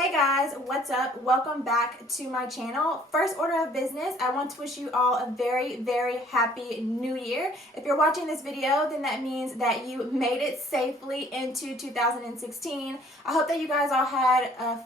Hey guys, what's up? Welcome back to my channel. First order of business, I want to wish you all a very happy new year. If you're watching this video, then that means that you made it safely into 2016. I hope that you guys all had a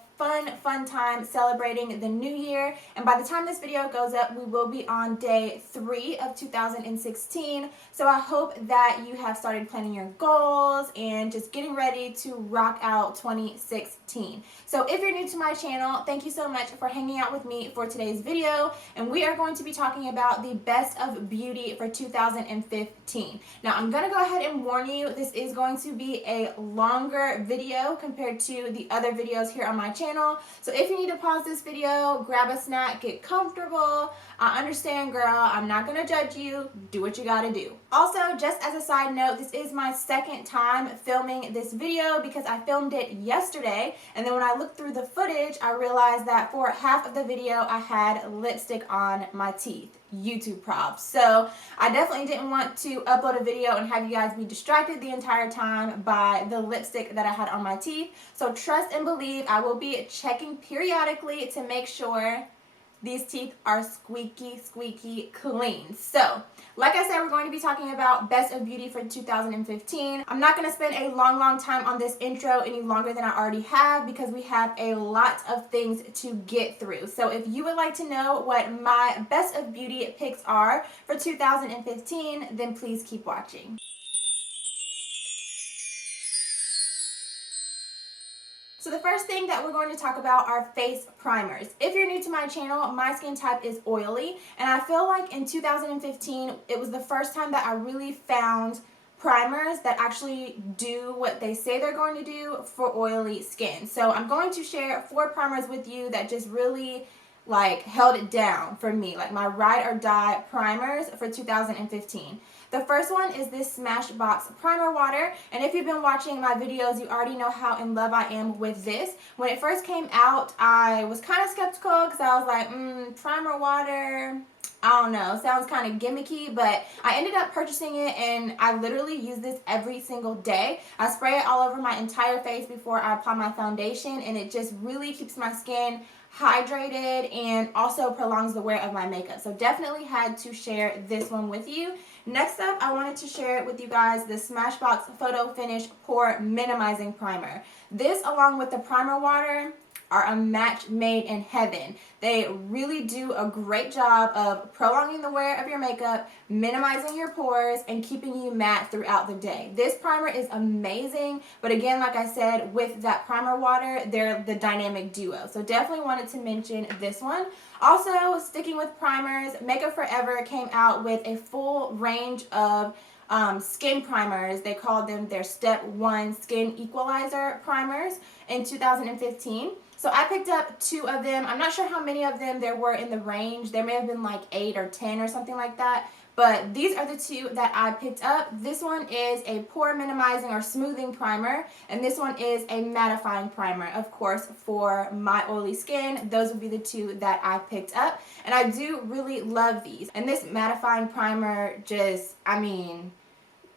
fun time celebrating the new year, and by the time this video goes up, we will be on day 3 of 2016. So I hope that you have started planning your goals and just getting ready to rock out 2016. So if you're new to my channel, thank you so much for hanging out with me for today's video, and we are going to be talking about the best of beauty for 2015. Now I'm gonna go ahead and warn you, this is going to be a longer video compared to the other videos here on my channel. So if you need to pause this video, grab a snack, get comfortable. I understand, girl. I'm not gonna judge you. Do what you gotta do. Also, just as a side note, this is my second time filming this video because I filmed it yesterday, and then when I looked through the footage, I realized that for half of the video I had lipstick on my teeth. YouTube props. So I definitely didn't want to upload a video and have you guys be distracted the entire time by the lipstick that I had on my teeth. So trust and believe, I will be checking periodically to make sure these teeth are squeaky clean. So, like I said, we're going to be talking about best of beauty for 2015. I'm not going to spend a long time on this intro any longer than I already have because we have a lot of things to get through. So if you would like to know what my best of beauty picks are for 2015, then please keep watching. So the first thing that we're going to talk about are face primers. If you're new to my channel, my skin type is oily, and I feel like in 2015, it was the first time that I really found primers that actually do what they say they're going to do for oily skin. So I'm going to share 4 primers with you that just really held it down for me, like my ride or die primers for 2015. The first one is this Smashbox primer water, and if you've been watching my videos, you already know how in love I am with this. When it first came out, I was kind of skeptical because I was like, primer water, I don't know, sounds kind of gimmicky, but I ended up purchasing it, and I literally use this every single day. I spray it all over my entire face before I apply my foundation, and it just really keeps my skin hydrated and also prolongs the wear of my makeup. So definitely had to share this one with you. Next up, I wanted to share with you guys the Smashbox Photo Finish Pore Minimizing Primer. This, along with the primer water, are a match made in heaven. They really do a great job of prolonging the wear of your makeup, minimizing your pores, and keeping you matte throughout the day. This primer is amazing, but again, like I said, with that primer water, they're the dynamic duo. So definitely wanted to mention this one. Also, sticking with primers, Makeup Forever came out with a full range of skin primers. They called them their Step 1 Skin Equalizer primers in 2015. So I picked up 2 of them. I'm not sure how many of them there were in the range. There may have been like 8 or 10 or something like that. But these are the 2 that I picked up. This one is a pore minimizing or smoothing primer, and this one is a mattifying primer. Of course, for my oily skin, those would be the 2 that I picked up, and I do really love these. And this mattifying primer just, I mean,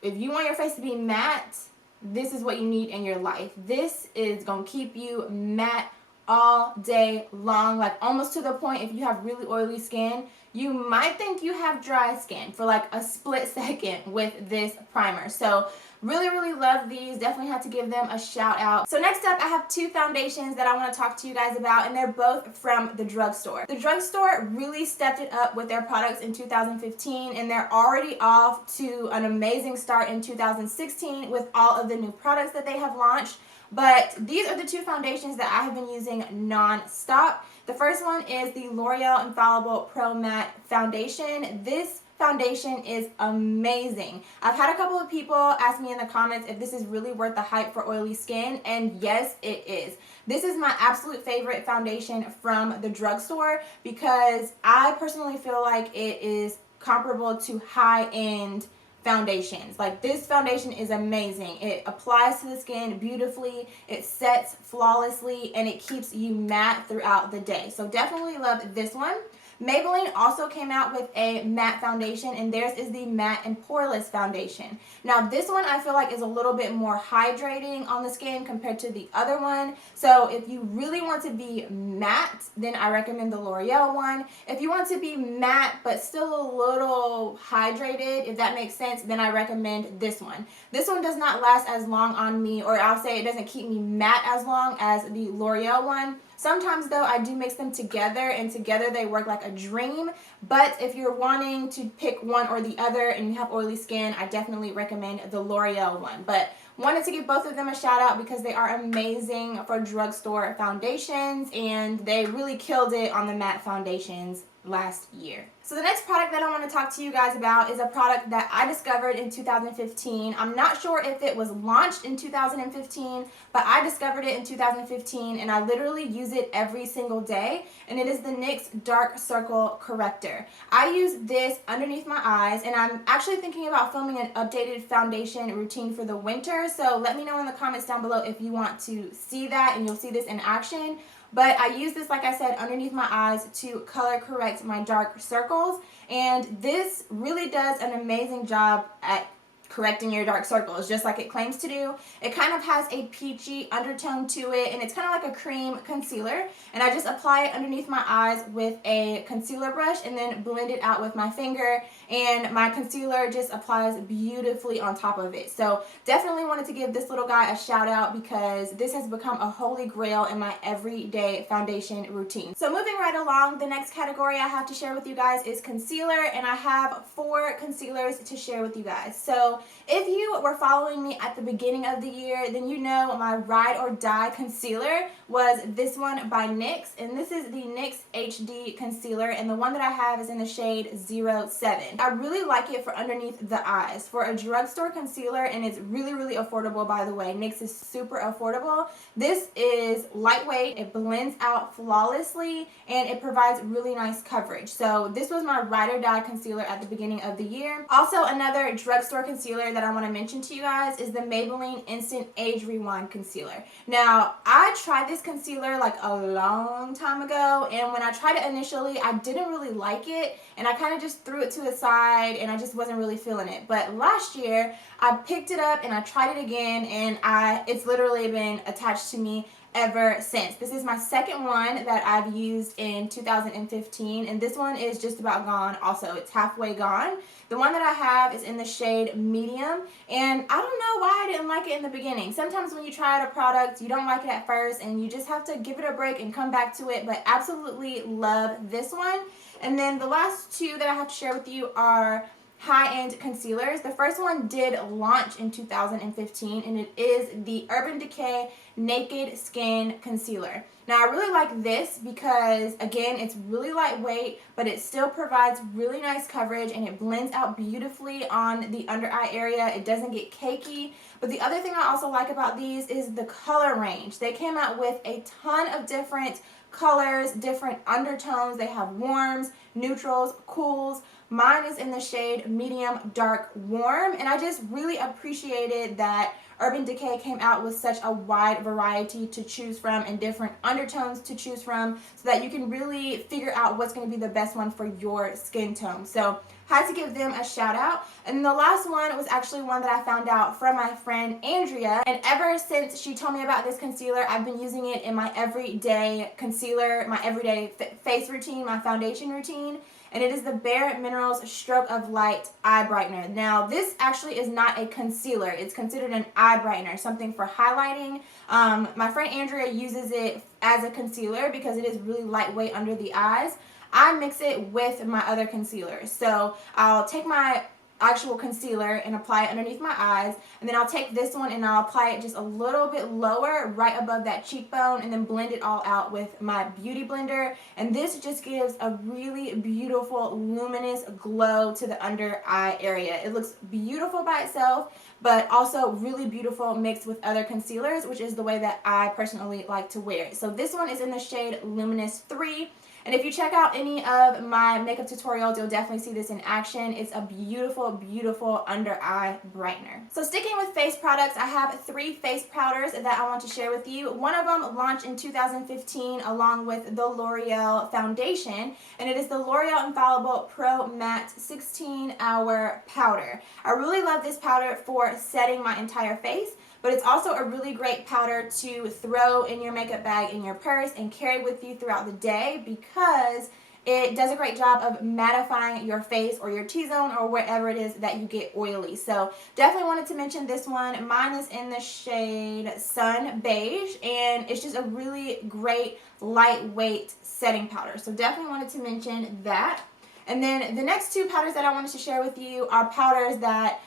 if you want your face to be matte, this is what you need in your life. This is gonna keep you matte all day long, like almost to the point if you have really oily skin, you might think you have dry skin for like a split second with this primer. So really love these. Definitely have to give them a shout out. So next up, I have 2 foundations that I want to talk to you guys about, and they're both from the drugstore. The drugstore really stepped it up with their products in 2015, and they're already off to an amazing start in 2016 with all of the new products that they have launched. But these are the 2 foundations that I have been using non-stop. The first one is the L'Oreal Infallible Pro Matte Foundation. This foundation is amazing. I've had a couple of people ask me in the comments if this is really worth the hype for oily skin, and yes, it is. This is my absolute favorite foundation from the drugstore because I personally feel like it is comparable to high-end foundations. Like, this foundation is amazing. It applies to the skin beautifully, it sets flawlessly, and it keeps you matte throughout the day. So definitely love this one. Maybelline also came out with a matte foundation, and theirs is the matte and poreless foundation. Now this one I feel like is a little bit more hydrating on the skin compared to the other one. So if you really want to be matte, then I recommend the L'Oreal one. If you want to be matte but still a little hydrated, if that makes sense, then I recommend this one. This one does not last as long on me, or I'll say it doesn't keep me matte as long as the L'Oreal one. Sometimes though I do mix them together, and together they work like a dream. But if you're wanting to pick one or the other and you have oily skin, I definitely recommend the L'Oreal one. But wanted to give both of them a shout out because they are amazing for drugstore foundations, and they really killed it on the matte foundations last year. So the next product that I want to talk to you guys about is a product that I discovered in 2015. I'm not sure if it was launched in 2015, but I discovered it in 2015 and I literally use it every single day, and it is the NYX Dark Circle Corrector. I use this underneath my eyes, and I'm actually thinking about filming an updated foundation routine for the winter, so let me know in the comments down below if you want to see that, and you'll see this in action. But I use this, like I said, underneath my eyes to color correct my dark circles, and this really does an amazing job at correcting your dark circles, just like it claims to do. It kind of has a peachy undertone to it, and it's kind of like a cream concealer, and I just apply it underneath my eyes with a concealer brush and then blend it out with my finger, and my concealer just applies beautifully on top of it. So definitely wanted to give this little guy a shout out because this has become a holy grail in my everyday foundation routine. So moving right along, the next category I have to share with you guys is concealer, and I have 4 concealers to share with you guys. So if you were following me at the beginning of the year, then you know my ride or die concealer was this one by NYX, and this is the NYX HD concealer, and the one that I have is in the shade 07. I really like it for underneath the eyes. For a drugstore concealer, and it's really, really affordable, by the way. NYX is super affordable. This is lightweight, it blends out flawlessly, and it provides really nice coverage. So this was my ride or die concealer at the beginning of the year. Also, another drugstore concealer that I want to mention to you guys is the Maybelline Instant Age Rewind Concealer. Now, I tried this concealer like a long time ago, and when I tried it initially, I didn't really like it, and I kind of just threw it to the side, and I just wasn't really feeling it. But last year, I picked it up and I tried it again, and it's literally been attached to me ever since. This is my second one that I've used in 2015, and this one is just about gone also. It's halfway gone. The one that I have is in the shade medium, and I don't know why I didn't like it in the beginning. Sometimes when you try out a product, you don't like it at first, and you just have to give it a break and come back to it, but absolutely love this one. And then the last 2 that I have to share with you are high-end concealers. The first one did launch in 2015, and it is the Urban Decay Naked Skin Concealer. Now, I really like this because, again, it's really lightweight, but it still provides really nice coverage, and it blends out beautifully on the under eye area. It doesn't get cakey. But the other thing I also like about these is the color range. They came out with a ton of different colors, different undertones. They have warms, neutrals, cools. Mine is in the shade medium dark warm, and I just really appreciated that Urban Decay came out with such a wide variety to choose from and different undertones to choose from, so that you can really figure out what's going to be the best one for your skin tone. So had to give them a shout out. And the last one was actually one that I found out from my friend Andrea, and ever since she told me about this concealer, I've been using it in my everyday concealer, my everyday face routine, my foundation routine, and it is the Bare Minerals Stroke of Light Eye Brightener. Now, this actually is not a concealer. It's considered an eye brightener, something for highlighting. My friend Andrea uses it as a concealer because it is really lightweight under the eyes. I mix it with my other concealers. So I'll take my actual concealer and apply it underneath my eyes, and then I'll take this one and I'll apply it just a little bit lower right above that cheekbone, and then blend it all out with my beauty blender. And this just gives a really beautiful luminous glow to the under eye area. It looks beautiful by itself, but also really beautiful mixed with other concealers, which is the way that I personally like to wear it. So this one is in the shade Luminous 3. And if you check out any of my makeup tutorials, you'll definitely see this in action. It's a beautiful, beautiful under eye brightener. So sticking with face products, I have 3 face powders that I want to share with you. One of them launched in 2015 along with the L'Oreal foundation, and it is the L'Oreal Infallible Pro Matte 16-Hour Powder. I really love this powder for setting my entire face, but it's also a really great powder to throw in your makeup bag, in your purse, and carry with you throughout the day because it does a great job of mattifying your face or your T-zone or wherever it is that you get oily. So definitely wanted to mention this one. Mine is in the shade Sun Beige, and it's just a really great lightweight setting powder. So definitely wanted to mention that. And then the next 2 powders that I wanted to share with you are powders that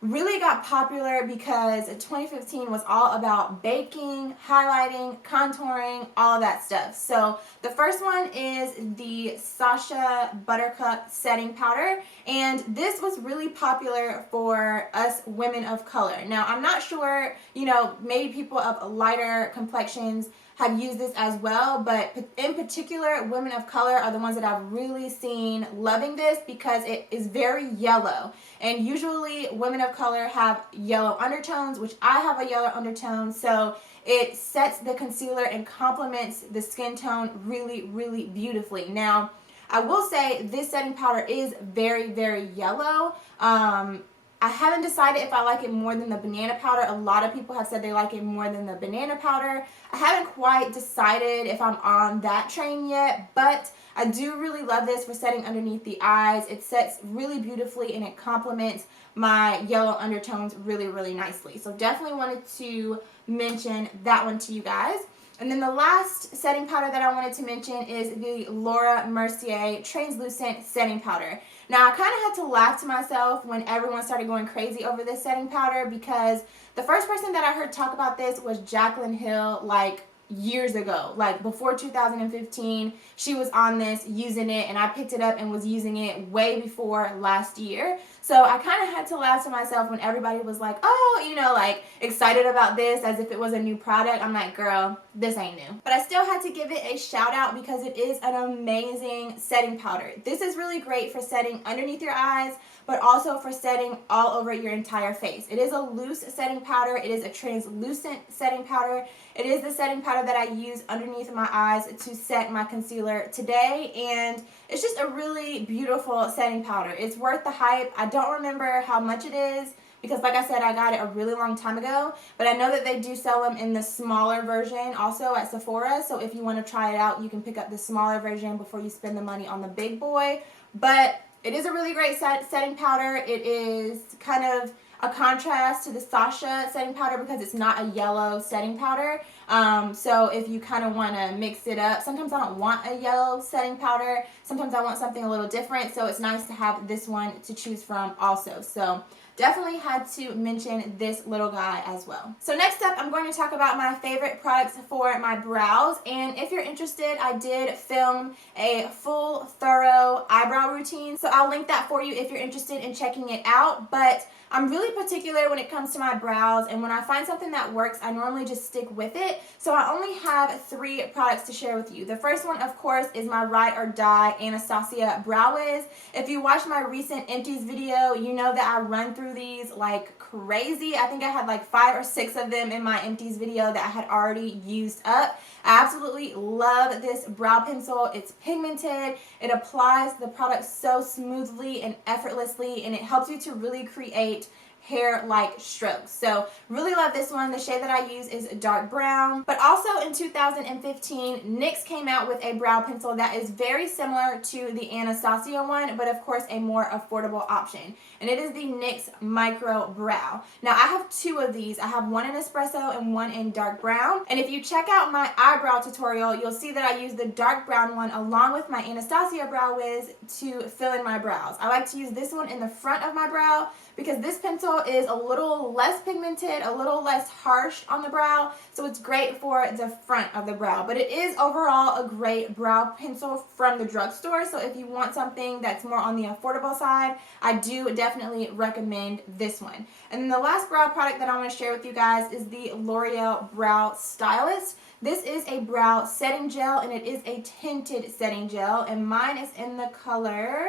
really got popular because 2015 was all about baking, highlighting, contouring, all of that stuff. So the first one is the Sacha Buttercup Setting Powder, and this was really popular for us women of color. Now, I'm not sure, you know, maybe people of lighter complexions have used this as well, but in particular, women of color are the ones that I've really seen loving this because it is very yellow. And usually women of color have yellow undertones, which I have a yellow undertone, so it sets the concealer and complements the skin tone really, really beautifully. Now, I will say this setting powder is very, very yellow. I haven't decided if I like it more than the banana powder. A lot of people have said they like it more than the banana powder. I haven't quite decided if I'm on that train yet, but I do really love this for setting underneath the eyes. It sets really beautifully and it complements my yellow undertones really, really nicely. So definitely wanted to mention that one to you guys. And then the last setting powder that I wanted to mention is the Laura Mercier Translucent Setting Powder. Now, I kind of had to laugh to myself when everyone started going crazy over this setting powder because the first person that I heard talk about this was Jaclyn Hill, like years ago, like before 2015. She was on this using it, and I picked it up and was using it way before last year. So I kind of had to laugh to myself when everybody was like, oh, you know, like excited about this as if it was a new product. I'm like, girl, this ain't new. But I still had to give it a shout out because it is an amazing setting powder. This is really great for setting underneath your eyes, but also for setting all over your entire face. It is a loose setting powder. It is a translucent setting powder. It is the setting powder that I use underneath my eyes to set my concealer today, and it's just a really beautiful setting powder. It's worth the hype. I don't remember how much it is because, like I said, I got it a really long time ago, but I know that they do sell them in the smaller version also at Sephora, so if you want to try it out, you can pick up the smaller version before you spend the money on the big boy. But it is a really great setting powder. It is kind of a contrast to the Sacha setting powder because it's not a yellow setting powder. So if you kind of want to mix it up, sometimes I don't want a yellow setting powder. Sometimes I want something a little different. So it's nice to have this one to choose from also. So definitely had to mention this little guy as well. So next up, I'm going to talk about my favorite products for my brows. And if you're interested, I did film a full, thorough eyebrow routine. So I'll link that for you if you're interested in checking it out. But I'm really particular when it comes to my brows, and when I find something that works, I normally just stick with it. So I only have 3 products to share with you. The first one, of course, is my Ride or Die Anastasia Brow Wiz. If you watched my recent empties video, you know that I run through these like crazy. I think I had like 5 or 6 of them in my empties video that I had already used up. I absolutely love this brow pencil. It's pigmented. It applies the product so smoothly and effortlessly, and it helps you to really create hair-like strokes. So really love this one. The shade that I use is dark brown. But also in 2015, NYX came out with a brow pencil that is very similar to the Anastasia one, but of course a more affordable option. And it is the NYX Micro Brow. Now I have 2 of these. I have one in espresso and one in dark brown. And if you check out my eyebrow tutorial, you'll see that I use the dark brown one along with my Anastasia Brow Wiz to fill in my brows. I like to use this one in the front of my brow because this pencil is a little less pigmented, a little less harsh on the brow, so it's great for the front of the brow. But it is overall a great brow pencil from the drugstore, so if you want something that's more on the affordable side, I do definitely recommend this one. And then the last brow product that I want to share with you guys is the L'Oreal Brow Stylist. This is a brow setting gel, and it is a tinted setting gel, and mine is in the color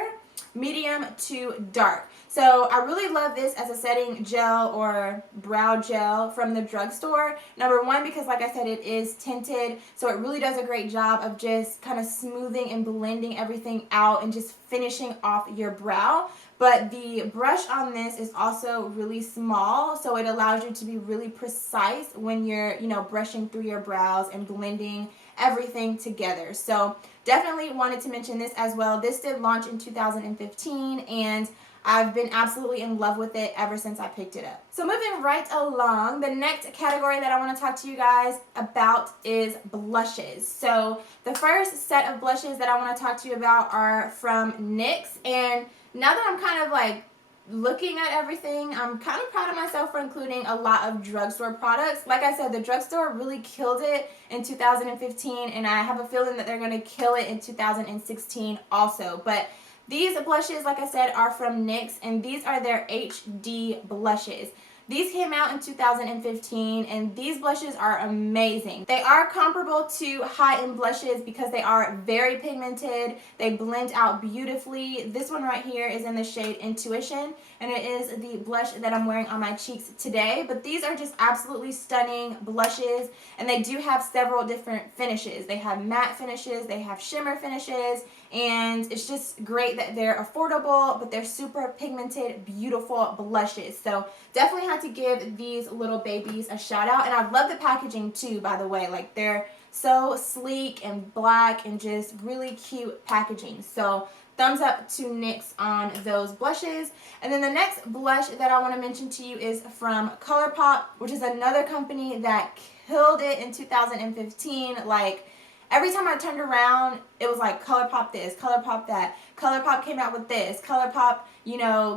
medium to dark. So I really love this as a setting gel or brow gel from the drugstore. Number one, because like I said, it is tinted, so it really does a great job of just kind of smoothing and blending everything out and just finishing off your brow. But the brush on this is also really small, so it allows you to be really precise when you're, brushing through your brows and blending everything together. So definitely wanted to mention this as well. This did launch in 2015, and I've been absolutely in love with it ever since I picked it up. So moving right along, the next category that I want to talk to you guys about is blushes. So the first set of blushes that I want to talk to you about are from NYX, and now that I'm kind of like looking at everything, I'm kind of proud of myself for including a lot of drugstore products. Like I said, the drugstore really killed it in 2015, and I have a feeling that they're going to kill it in 2016 also. But these blushes, like I said, are from NYX, and these are their HD blushes. These came out in 2015, and these blushes are amazing. They are comparable to high-end blushes because they are very pigmented. They blend out beautifully. This one right here is in the shade Intuition, and it is the blush that I'm wearing on my cheeks today. But these are just absolutely stunning blushes, and they do have several different finishes. They have matte finishes, they have shimmer finishes, and it's just great that they're affordable, but they're super pigmented, beautiful blushes. So definitely had to give these little babies a shout out. And I love the packaging too, by the way. Like, they're so sleek and black and just really cute packaging. So thumbs up to NYX on those blushes. And then the next blush that I want to mention to you is from ColourPop, which is another company that killed it in 2015. Like, every time I turned around, it was like ColourPop this, ColourPop that. ColourPop came out with this. ColourPop,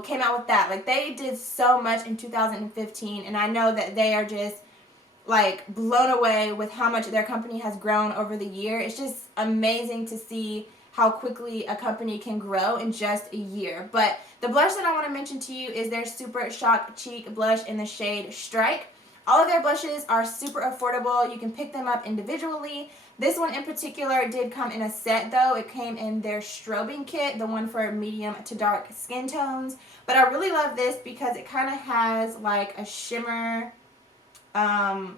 came out with that. Like, they did so much in 2015, and I know that they are just like blown away with how much their company has grown over the year. It's just amazing to see how quickly a company can grow in just a year. But the blush that I want to mention to you is their Super Shock Cheek Blush in the shade Strike. All of their blushes are super affordable. You can pick them up individually. This one in particular did come in a set though. It came in their strobing kit, the one for medium to dark skin tones. But I really love this because it kind of has like a shimmer, well,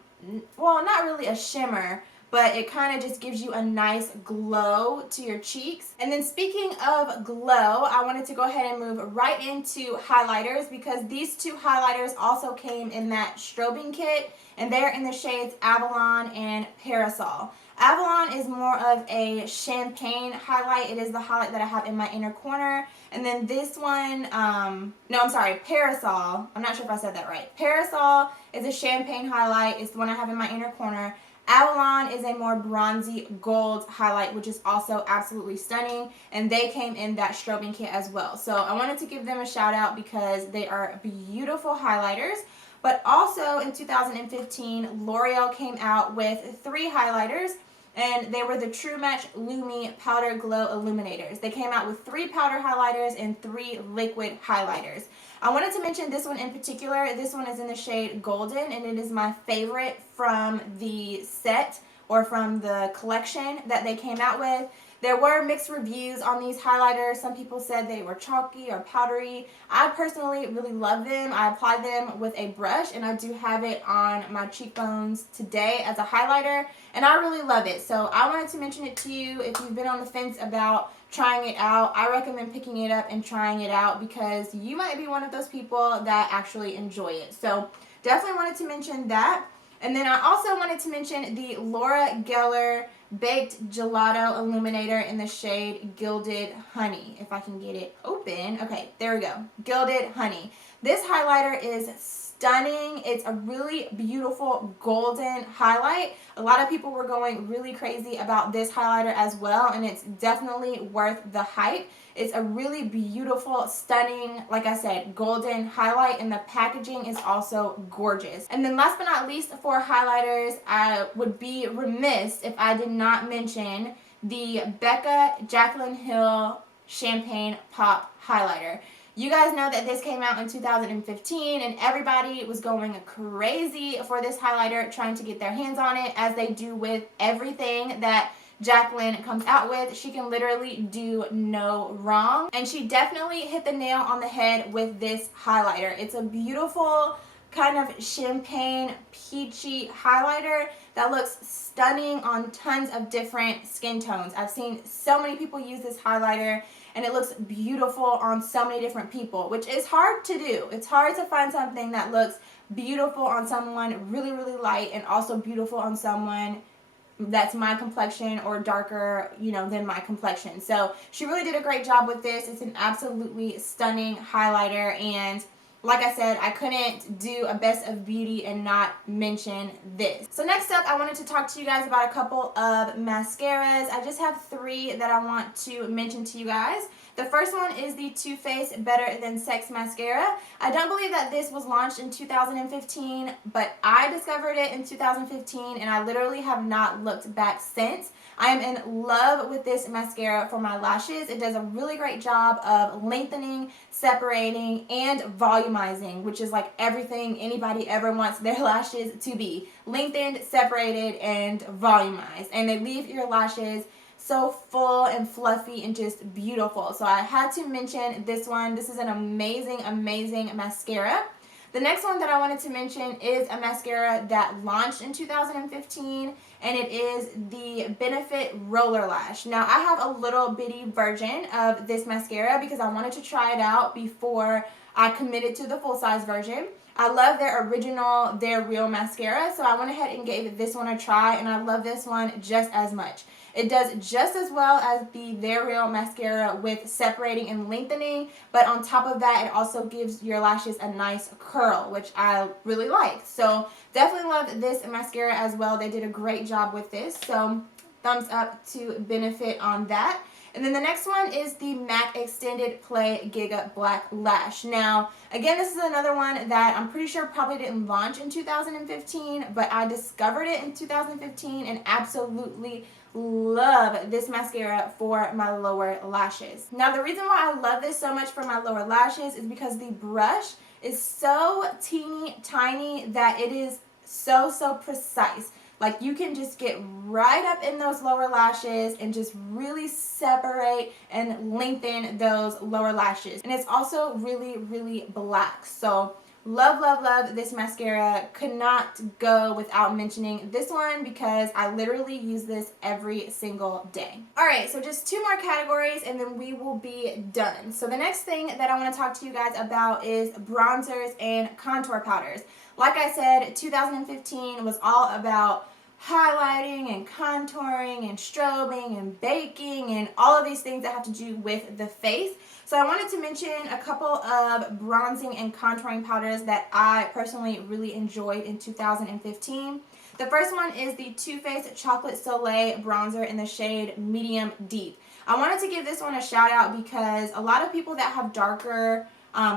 not really a shimmer, but it kind of just gives you a nice glow to your cheeks. And then speaking of glow, I wanted to go ahead and move right into highlighters because these two highlighters also came in that strobing kit, and they're in the shades Avalon and Parasol. Avalon is more of a champagne highlight. It is the highlight that I have in my inner corner. And then this one, Parasol. I'm not sure if I said that right. Parasol is a champagne highlight. It's the one I have in my inner corner. Avalon is a more bronzy gold highlight, which is also absolutely stunning, and they came in that strobing kit as well. So I wanted to give them a shout out because they are beautiful highlighters. But also in 2015, L'Oreal came out with 3 highlighters, and they were the True Match Lumi Powder Glow Illuminators. They came out with 3 powder highlighters and 3 liquid highlighters. I wanted to mention this one in particular. This one is in the shade Golden, and it is my favorite from the set or from the collection that they came out with. There were mixed reviews on these highlighters. Some people said they were chalky or powdery. I personally really love them. I applied them with a brush, and I do have it on my cheekbones today as a highlighter, and I really love it. So I wanted to mention it to you. If you've been on the fence about trying it out, I recommend picking it up and trying it out because you might be one of those people that actually enjoy it. So definitely wanted to mention that. And then I also wanted to mention the Laura Geller Baked Gelato Illuminator in the shade Gilded Honey. If I can get it open. Okay, there we go. Gilded Honey. This highlighter is stunning. It's a really beautiful golden highlight. A lot of people were going really crazy about this highlighter as well, and it's definitely worth the hype. It's a really beautiful, stunning, like I said, golden highlight, and the packaging is also gorgeous. And then last but not least for highlighters, I would be remiss if I did not mention the Becca Jaclyn Hill Champagne Pop Highlighter. You guys know that this came out in 2015 and everybody was going crazy for this highlighter, trying to get their hands on it, as they do with everything that Jaclyn comes out with. She can literally do no wrong, and she definitely hit the nail on the head with this highlighter. It's a beautiful kind of champagne peachy highlighter that looks stunning on tons of different skin tones. I've seen so many people use this highlighter and it looks beautiful on so many different people, which is hard to do. It's hard to find something that looks beautiful on someone really, really light and also beautiful on someone that's my complexion or darker, you know, than my complexion. So she really did a great job with this. It's an absolutely stunning highlighter, and like I said, I couldn't do a best of beauty and not mention this. So next up, I wanted to talk to you guys about a couple of mascaras. I just have 3 that I want to mention to you guys. The first one is the Too Faced Better Than Sex mascara. I don't believe that this was launched in 2015, but I discovered it in 2015 and I literally have not looked back since. I am in love with this mascara for my lashes. It does a really great job of lengthening, separating, and volumizing, which is like everything anybody ever wants their lashes to be. Lengthened, separated, and volumized. And they leave your lashes so full and fluffy and just beautiful. So I had to mention this one. This is an amazing, amazing mascara. The next one that I wanted to mention is a mascara that launched in 2015, and it is the Benefit Roller Lash. Now, I have a little bitty version of this mascara because I wanted to try it out before I committed to the full-size version. I love their original, their real mascara, so I went ahead and gave this one a try, and I love this one just as much. It does just as well as the Their Real mascara with separating and lengthening, but on top of that, it also gives your lashes a nice curl, which I really like. So definitely love this mascara as well. They did a great job with this, so thumbs up to Benefit on that. And then the next one is the MAC Extended Play Giga Black Lash. Now, again, this is another one that I'm pretty sure probably didn't launch in 2015, but I discovered it in 2015 and absolutely love this mascara for my lower lashes. Now, the reason why I love this so much for my lower lashes is because the brush is so teeny tiny that it is so precise. Like, you can just get right up in those lower lashes and just really separate and lengthen those lower lashes. And it's also really black. So love, love, love this mascara. Could not go without mentioning this one because I literally use this every single day. Alright, so just 2 more categories and then we will be done. So the next thing that I want to talk to you guys about is bronzers and contour powders. Like I said, 2015 was all about highlighting and contouring and strobing and baking and all of these things that have to do with the face. So I wanted to mention a couple of bronzing and contouring powders that I personally really enjoyed in 2015. The first one is the Too Faced Chocolate Soleil Bronzer in the shade Medium Deep. I wanted to give this one a shout out because a lot of people that have darker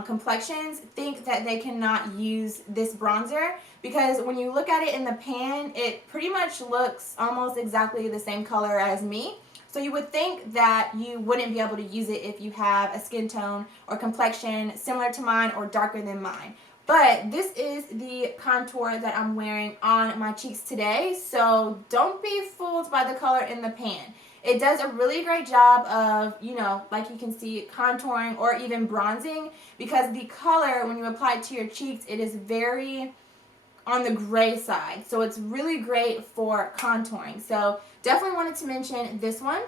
complexions think that they cannot use this bronzer because when you look at it in the pan, it pretty much looks almost exactly the same color as me. So you would think that you wouldn't be able to use it if you have a skin tone or complexion similar to mine or darker than mine. But this is the contour that I'm wearing on my cheeks today, so don't be fooled by the color in the pan. It does a really great job of, you know, like you can see, contouring or even bronzing because the color, when you apply it to your cheeks, it is very on the gray side. So it's really great for contouring. So definitely wanted to mention this one.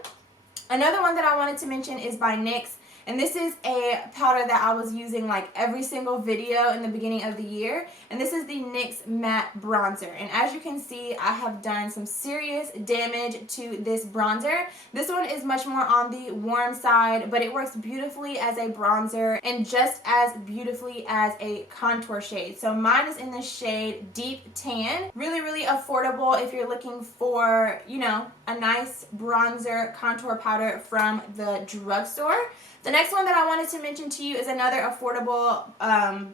Another one that I wanted to mention is by NYX. And this is a powder that I was using like every single video in the beginning of the year. And this is the NYX Matte Bronzer. And as you can see, I have done some serious damage to this bronzer. This one is much more on the warm side, but it works beautifully as a bronzer and just as beautifully as a contour shade. So mine is in the shade Deep Tan. Really affordable if you're looking for, you know, a nice bronzer contour powder from the drugstore. The next one that I wanted to mention to you is another affordable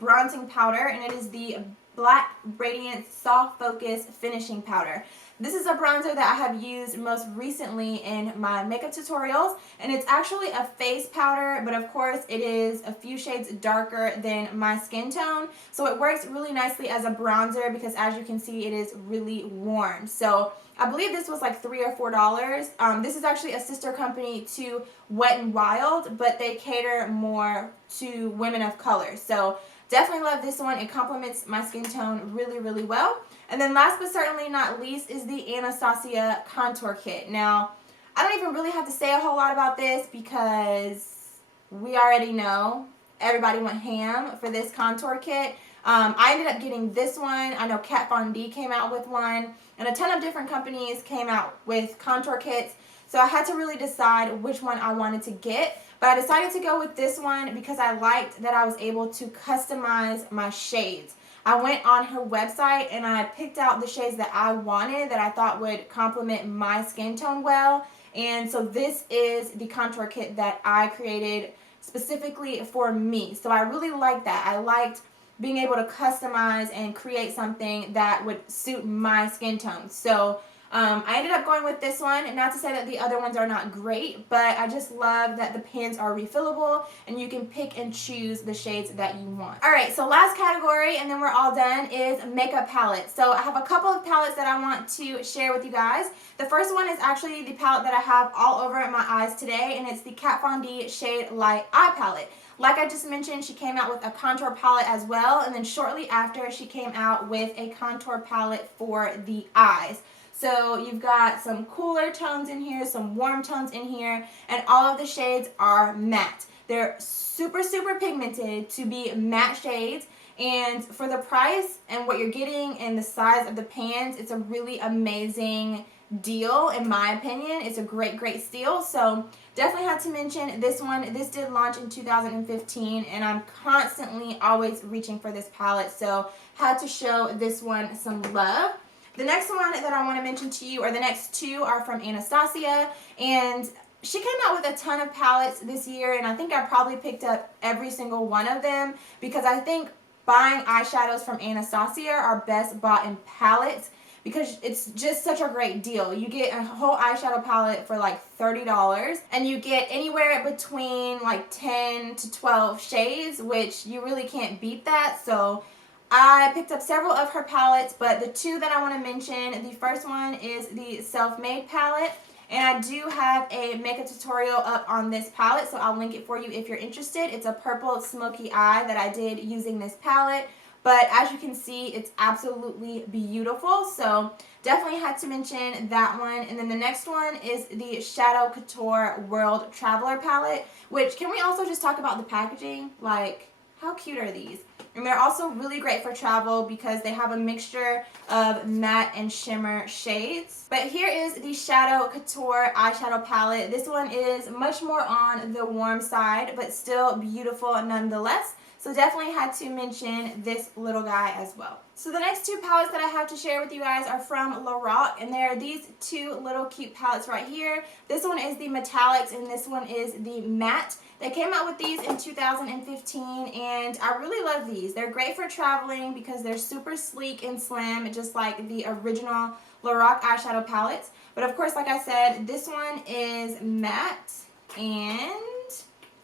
bronzing powder, and it is the Black Radiance Soft Focus Finishing Powder. This is a bronzer that I have used most recently in my makeup tutorials, and it's actually a face powder, but of course it is a few shades darker than my skin tone, so it works really nicely as a bronzer because, as you can see, it is really warm. So I believe this was like $3 or $4. This is actually a sister company to Wet n Wild, but they cater more to women of color. So definitely love this one. It complements my skin tone really, really well. And then last but certainly not least is the Anastasia Contour Kit. Now, I don't even really have to say a whole lot about this because we already know everybody went ham for this contour kit. I ended up getting this one. I know Kat Von D came out with one, and a ton of different companies came out with contour kits. So I had to really decide which one I wanted to get. But I decided to go with this one because I liked that I was able to customize my shades. I went on her website and I picked out the shades that I wanted, that I thought would complement my skin tone well. And so this is the contour kit that I created specifically for me. So I really liked that. I liked being able to customize and create something that would suit my skin tone. So I ended up going with this one. Not to say that the other ones are not great, but I just love that the pens are refillable and you can pick and choose the shades that you want. Alright, so last category, and then we're all done, is makeup palettes. So I have a couple of palettes that I want to share with you guys. The first one is actually the palette that I have all over my eyes today, and it's the Kat Von D Shade Light Eye Palette. Like I just mentioned, she came out with a contour palette as well, and then shortly after she came out with a contour palette for the eyes. So you've got some cooler tones in here, some warm tones in here, and all of the shades are matte. They're super, super pigmented to be matte shades, and for the price and what you're getting and the size of the pans, it's a really amazing deal in my opinion. It's a great, great steal. So definitely had to mention this one. This did launch in 2015, and I'm constantly always reaching for this palette, so had to show this one some love. The next one that I want to mention to you, or the next two, are from Anastasia, and she came out with a ton of palettes this year, and I think I probably picked up every single one of them because I think buying eyeshadows from Anastasia are best bought in palettes because it's just such a great deal. You get a whole eyeshadow palette for like $30, and you get anywhere between like 10 to 12 shades, which you really can't beat that. So I picked up several of her palettes, but the two that I want to mention, the first one is the Self-Made palette, and I do have a makeup tutorial up on this palette, so I'll link it for you if you're interested. It's a purple smoky eye that I did using this palette, but as you can see, it's absolutely beautiful, so definitely had to mention that one. And then the next one is the Shadow Couture World Traveler palette, which, can we also just talk about the packaging? Like, how cute are these? And they're also really great for travel because they have a mixture of matte and shimmer shades. But here is the Shadow Couture eyeshadow palette. This one is much more on the warm side, but still beautiful nonetheless. So definitely had to mention this little guy as well. So the next two palettes that I have to share with you guys are from Lorac, and there are these two little cute palettes right here. This one is the Metallics, and this one is the Matte. They came out with these in 2015, and I really love these. They're great for traveling because they're super sleek and slim, just like the original Lorac eyeshadow palettes. But of course, like I said, this one is matte, and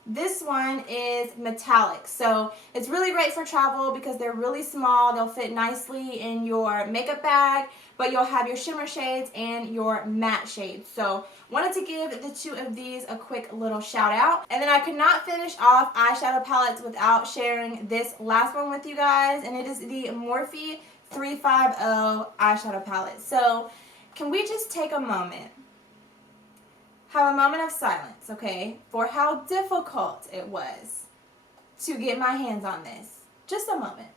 this one is metallic. So it's really great for travel because they're really small. They'll fit nicely in your makeup bag, but you'll have your shimmer shades and your matte shades. So wanted to give the two of these a quick little shout out. And then I could not finish off eyeshadow palettes without sharing this last one with you guys, and it is the Morphe 350 eyeshadow palette. So can we just take a moment, have a moment of silence, okay, for how difficult it was to get my hands on this. Just a moment.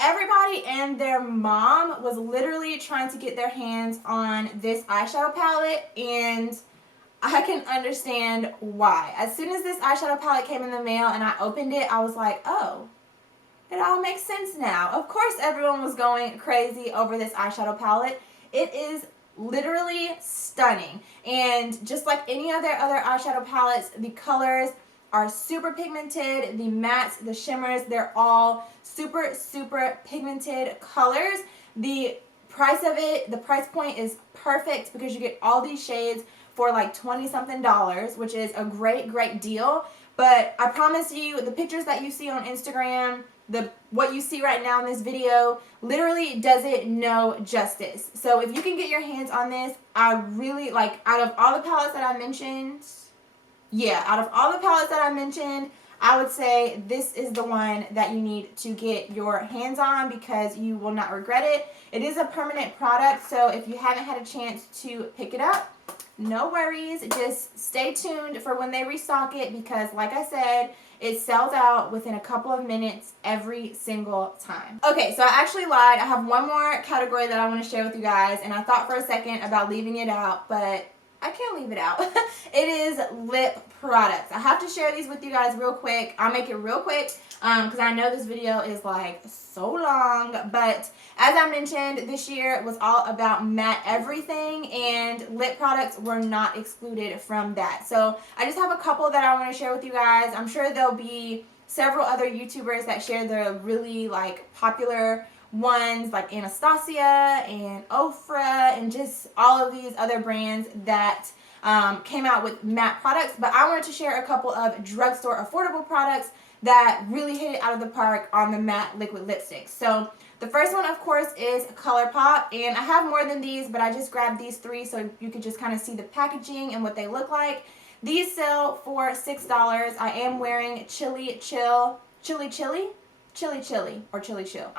Everybody and their mom was literally trying to get their hands on this eyeshadow palette, and I can understand why. As soon as this eyeshadow palette came in the mail and I opened it, I was like, oh, it all makes sense now. Of course everyone was going crazy over this eyeshadow palette. It is literally stunning, and just like any other eyeshadow palettes, the colors are super pigmented. The mattes, the shimmers, they're all super, super pigmented colors. The price of it, the price point is perfect because you get all these shades for like $20-something, which is a great deal. But I promise you, the pictures that you see on Instagram, what you see right now in this video, literally doesn't no justice. So if you can get your hands on this, I really, like, out of all the palettes that I mentioned, I would say this is the one that you need to get your hands on because you will not regret it. It is a permanent product, so if you haven't had a chance to pick it up, no worries. Just stay tuned for when they restock it because, like I said, it sells out within a couple of minutes every single time. Okay, so I actually lied. I have one more category that I want to share with you guys, and I thought for a second about leaving it out, but I can't leave it out. It is lip products. I have to share these with you guys real quick. I'll make it real quick because I know this video is like so long. But as I mentioned, this year was all about matte everything, and lip products were not excluded from that. So I just have a couple that I want to share with you guys. I'm sure there'll be several other YouTubers that share the really like popular ones like Anastasia and Ofra and just all of these other brands that came out with matte products. But I wanted to share a couple of drugstore affordable products that really hit it out of the park on the matte liquid lipsticks. So the first one, of course, is ColourPop, and I have more than these, but I just grabbed these three so you could just kind of see the packaging and what they look like. These sell for $6. I am wearing Chili Chill, I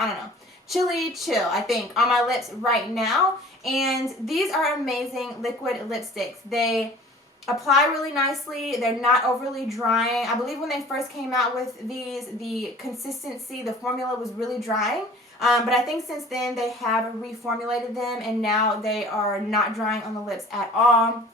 don't know. Chili Chill, I think, on my lips right now. And these are amazing liquid lipsticks. They apply really nicely. They're not overly drying. I believe when they first came out with these, the consistency, the formula was really drying. But I think since then they have reformulated them and now they are not drying on the lips at all.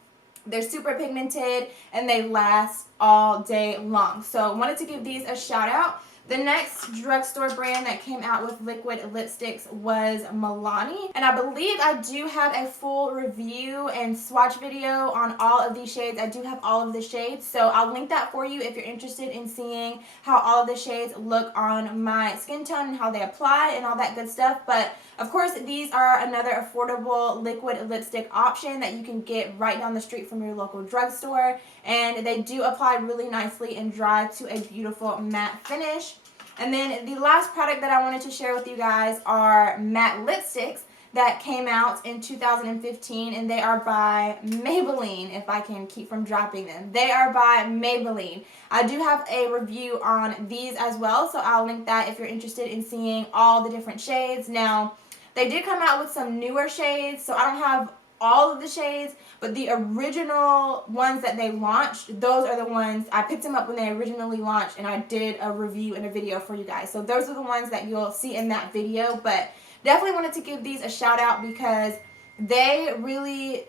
They're super pigmented and they last all day long. So I wanted to give these a shout out. The next drugstore brand that came out with liquid lipsticks was Milani. And I believe I do have a full review and swatch video on all of these shades. I do have all of the shades. So I'll link that for you if you're interested in seeing how all of the shades look on my skin tone and how they apply and all that good stuff. But of course, these are another affordable liquid lipstick option that you can get right down the street from your local drugstore. And they do apply really nicely and dry to a beautiful matte finish. And then the last product that I wanted to share with you guys are matte lipsticks that came out in 2015, and they are by Maybelline, if I can keep from dropping them. They are by Maybelline. I do have a review on these as well, so I'll link that if you're interested in seeing all the different shades. Now, they did come out with some newer shades, so I don't have all of the shades, but the original ones that they launched, those are the ones, I picked them up when they originally launched and I did a review and a video for you guys. So those are the ones that you'll see in that video, but definitely wanted to give these a shout out because they really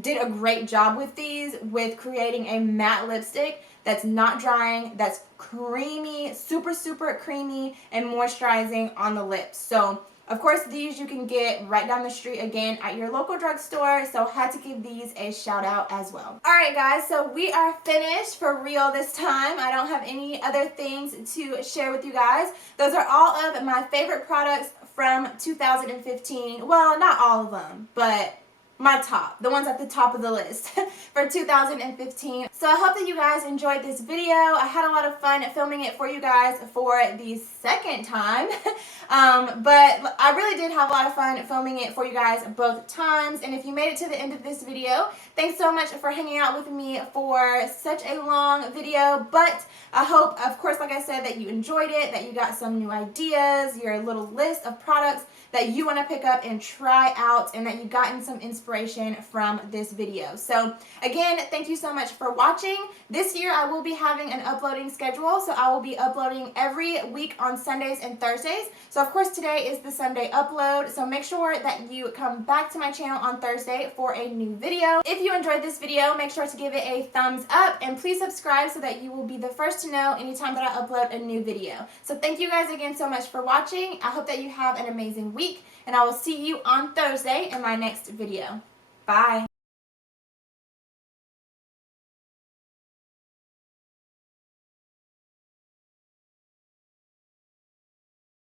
did a great job with these, with creating a matte lipstick that's not drying, that's creamy, super, super creamy and moisturizing on the lips. So of course, these you can get right down the street again at your local drugstore, so had to give these a shout out as well. Alright guys, so we are finished for real this time. I don't have any other things to share with you guys. Those are all of my favorite products from 2015. Well, not all of them, but my top, the ones at the top of the list for 2015. So I hope that you guys enjoyed this video. I had a lot of fun filming it for you guys for the second time. But I really did have a lot of fun filming it for you guys both times. And if you made it to the end of this video, thanks so much for hanging out with me for such a long video. But I hope, of course, like I said, that you enjoyed it, that you got some new ideas, your little list of products that you want to pick up and try out, and that you've gotten some inspiration from this video. So again, thank you so much for watching. This year I will be having an uploading schedule, so I will be uploading every week on Sundays and Thursdays. So of course today is the Sunday upload, so make sure that you come back to my channel on Thursday for a new video. If you enjoyed this video, make sure to give it a thumbs up, and please subscribe so that you will be the first to know anytime that I upload a new video. So thank you guys again so much for watching. I hope that you have an amazing week, and I will see you on Thursday in my next video. Bye.